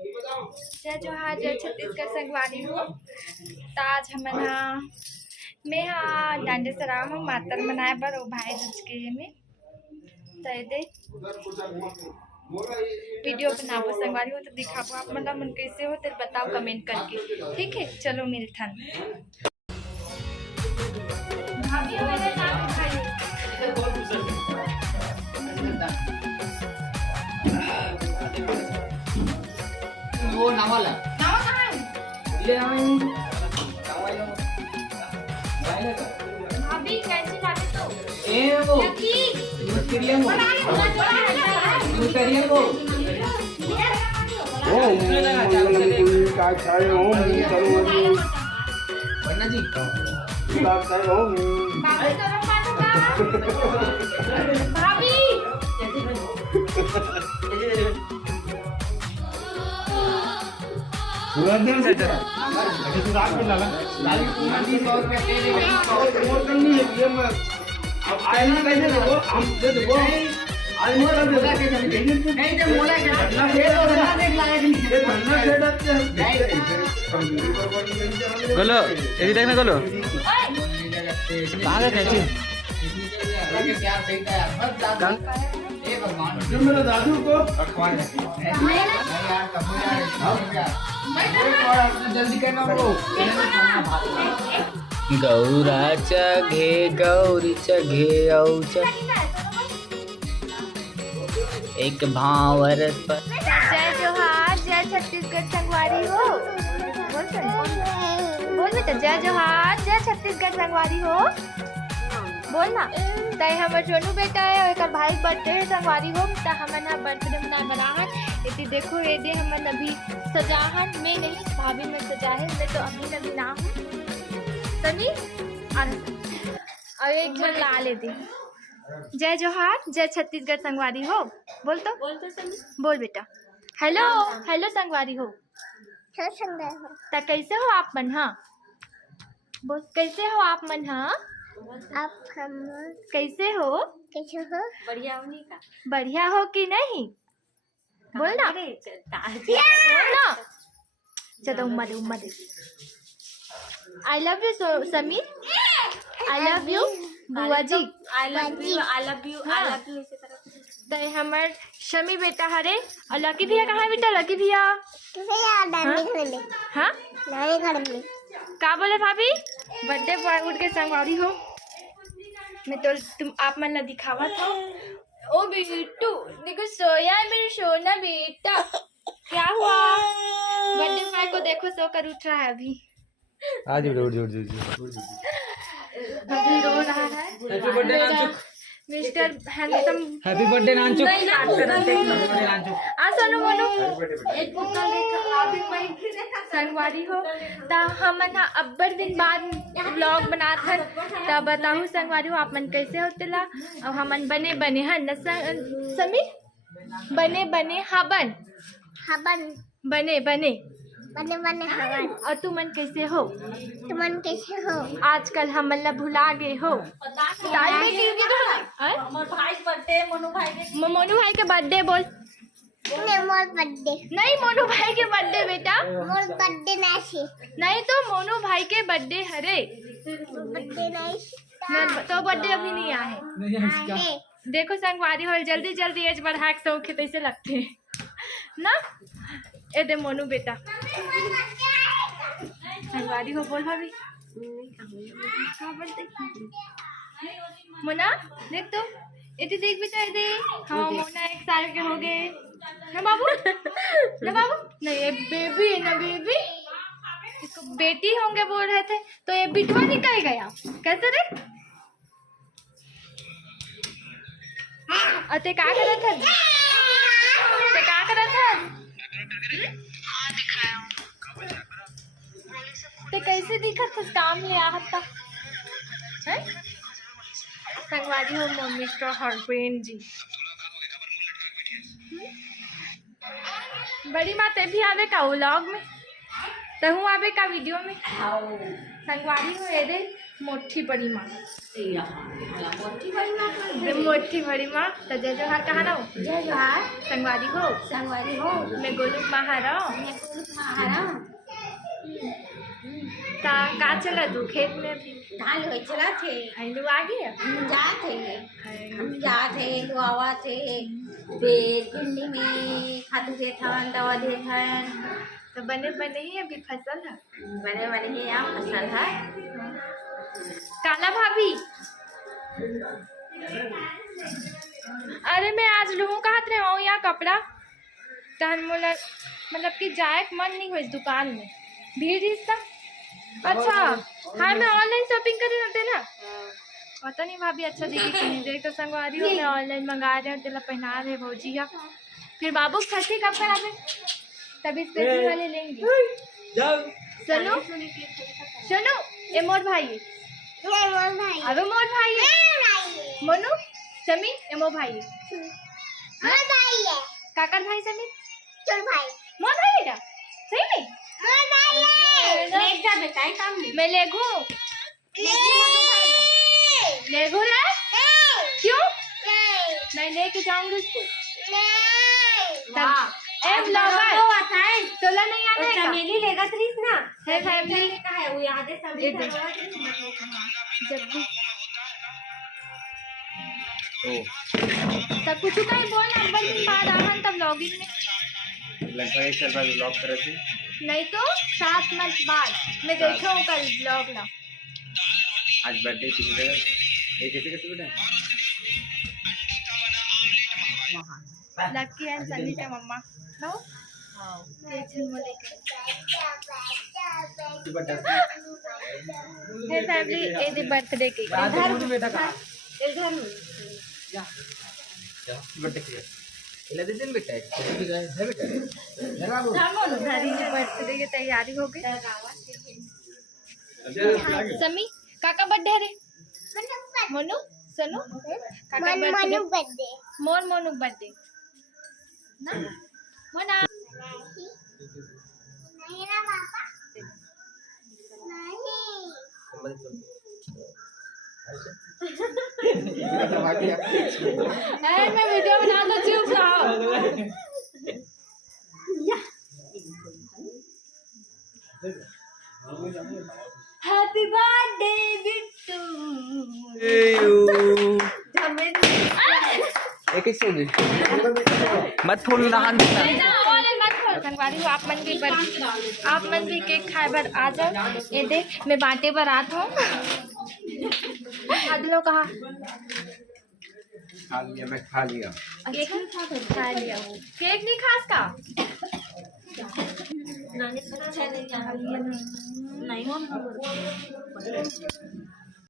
जय जोहार जय छत्तीसगढ़ संगवारी हो। ताज हमना मैं डांडे सराह हूँ मातर मनाए बर ओ भाई दूज के में तय दे वीडियो बनाबो संगवारी हो तो दिखाबो आप मतलब मन कैसे हो तो बताओ कमेंट करके। ठीक है चलो मिलथन। भाभी मेरे नाम वो नावाला नावा कहाँ है? ले आए भाभी कैसे लागे तो ए वो लकी करियन वो करियन वो ओ का छाए हो वरना जी का छाए हो भाभी करो भाभी वर्धन से अच्छा तू रात में डाला लाली पूरी 100 रुपए दे दे और मोर करनी है ये मैं अब आयना कैसे देखो हम दे दो आज मोर कर दे नहीं दे मोला के धन्ना फेर और ना देख लायक नहीं ये धन्ना सेट अपने गोलो यदि देखना गोलो कहाँ गए कैची प्यार सही था यार मत जा ए भगवान जो मेरे दादू को भगवान यार कब यार जल्दी करना ब्रो गौराचा घे गौरीचा घे औचा एक भावर पर जय जोहार जय छत्तीसगढ़ संगवारी हो। बोल बेटा जय जोहार जय छत्तीसगढ़ संगवारी हो बोल ना। तय हमर सोनू बेटा है और एकर भाई बर्थडे है संगवारी हो त हमन हा बर्थडे मनाए बराहन इति देखो ये दे हमन अभी सजाहन में नहीं भाभी में सजाए मैं तो अभी ना हूँ सनी और एक जन ला ले दे। जय जोहार जय छत्तीसगढ़ संगवारी हो बोल तो सनी बोल बेटा। हेलो हेलो संगवारी हो त कैसे हो आप मन हाँ बोल कैसे हो आप मन हाँ आप हम कैसे हो कैसे हो? बढ़िया हो कि नहीं बोल ना बोल ना चलो उम्मद उम्मद। I love you Sameer I love you बुआ जी आई लव यू तो हमर शमी बेटा हरे और लकी भैया कहाँ है बेटा लकी भैया नानी घर में हाँ नानी घर में का बोले भाभी बर्थडे बॉय उठ के संगवारी हो मैं तो तुम आप मन ला दिखावा था। ओ बेटू देखो सोया है मेरे सोना बेटा क्या हुआ बर्थडे बॉय को देखो सोकर उठ रहा है अभी आज उठ अभी रो रहा है। हैप्पी बर्थडे नानचुक मिस्टर हैंडसम हैप्पी बर्थडे नानचुक नहीं ना बर्थडे नानचुक आ सोनू मोनू एक बुक्का देखा अभी मैं संगवारी हो ता हमन हा अब्बर दिन बाद व्लॉग बनात हन ता बताहूँ संगवारी हो आप मन कैसे होते ला और हमन बने बने हन न समीर बने बने हबन हवन बने बने बने बने हवन और तू मन कैसे हो तुमन कैसे हो? आजकल हमन ला भुला गए हो ताल में मोनू भाई के बर्थडे बोल ने मोर बर्थडे नहीं मोनू भाई के बर्थडे बेटा मोर बर्थडे नहीं नहीं तो मोनू भाई के बर्थडे हरे बर्थडे नहीं तो बर्थडे अभी नहीं आए आहे देखो संगवारी हो जल्दी जल्दी एज बढ़ा के सौखे कैसे लगते हैं ना ए दे मोनू बेटा संगवारी हो बोल भाभी मोना देख तो इतनी देख बेटा दे हाँ मोना 1 साल के हो गए ना बाबू नहीं ये बेबी है ना बेबी इसको बेटी होंगे बोल रहे थे तो ये बिटवा निकल गया कैसे रे अते क्या कर रहा था ते क्या कर रहा था ते कैसे दिखा था काम ले आ था संगवारी हो मिस्टर हरप्रेम जी बड़ी माँ ते भी आवे का व्लॉग में तहू आवे का वीडियो में संगवारी हो ये दे मोठी बड़ी माँ मोटी बड़ी माँ मोठी बड़ी माँ तो जय जोहार कहा ना जय जोहार संगवारी हो संगवारी हो मैं गोलुक महारा मैं पुरुष महारा ता का चला तू खेत में भी धान हो चला थे आलू आ गया हम जाते दुआवा थे पेट पिंडी में खातू दे थन दवा दे थन तो बने बने ही अभी फसल है बड़े बड़े ही यहाँ फसल है काला भाभी अरे मैं आज लोगों का हाथ रहे हूँ यहाँ कपड़ा तहन मोला मतलब कि जाए मन नहीं हुई दुकान में भीड़ इसका अच्छा हाँ मैं ऑनलाइन शॉपिंग कर रहे होते ना पता नहीं भाभी अच्छा देखी कि नहीं देख तो संगवारी हो मैं ऑनलाइन मंगा रहे हैं तेला पहना रहे भौजी या फिर बाबू छठी कब करावे तभी स्पेशल वाले लेंगे सुनो सुनो ए मोर भाई अबे मोर भाई मोनू समी ए मोर भाई काकर भाई समी मोर भाई बेटा सही में मैं लेगू लेगू रे क्यों मैं लेके जाऊंगी उसको ए ब्लॉगर तोला नहीं आना है चमेली लेगा त्रिस ना है फैमिली का है वो यहाँ से ये देख। जब भी तब कुछ का बोल नंबर दिन बाद आवन तब लॉगिन में लगभग 1 साल बाद ब्लॉग करे थे नहीं तो 7 मंथ बाद मैं देखा हूँ कल ब्लॉग ना आज बर्थडे किसी का ये कैसे कैसे बेटा लकी एंड सनी के मम्मा नो हे फैमिली ए दी बर्थडे के बेटा का इधर बर्थडे के इला दिन बेटा है बेटा हरी की बर्थडे की तैयारी हो गई समी काका बर्थडे रे मोनू सनु काका बर्थडे मोर मोनू बर्थडे ना मोना मैं वीडियो बना तो चुप रहो हैप्पी बर्थडे बिट्टू एक एक से मत फोन नहान संगवारी आप मन भी आप मन भी केक खाए बार आ जाओ ये देख मैं बांटे पर आत हूँ आदलो कहा खा लिया मैं खा लिया अच्छा खा लिया वो केक नहीं खास का नहीं